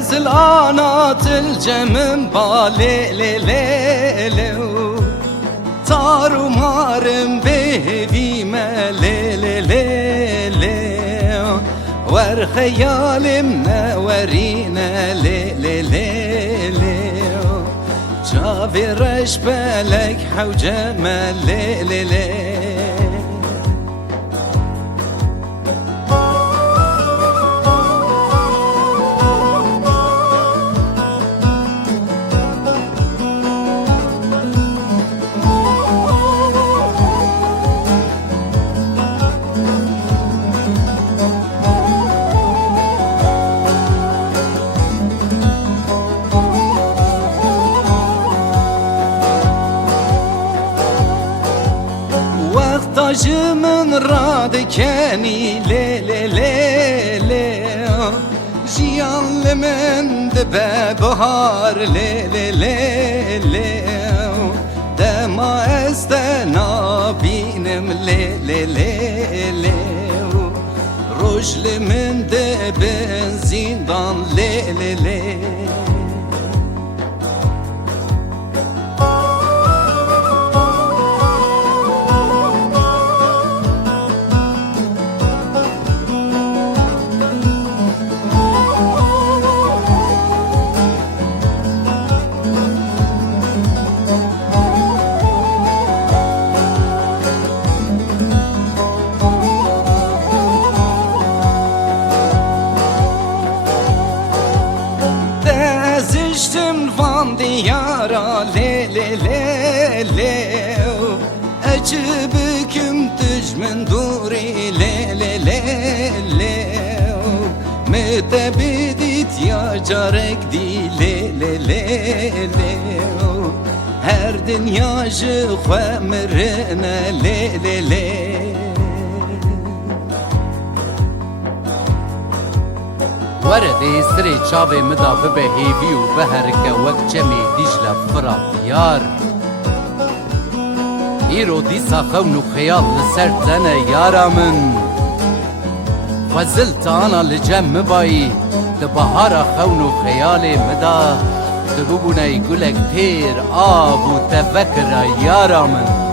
زلانات الجمن بالي لي لي لي طاروا مارم بهبي ما لي لي لي لي ور خيال منورينا لي لي لي لي جافي رش بالك حوجة ما لي لي لي من رادكاني لي لي لي لي جيان لمن دبا بهار لي لي لي لي دما استنا بينم لي لي لي لي رجل من دبن زندان لي لي لي diyara le le le le Acıbüküm düzmen duri le le le le Mütebidit ya carek di le le le le Her dünyacı khemrine le le le وردي سري شابي مدا ببهيبي وبهرك وكجمي دجلة فرا ديار إيرو ديسا خون خيال لسرتنا يارا من وزلت أنا لجم باي دبهارا خون خيالي مدا دبوبنا يقولك تير آب وتفكر يارا من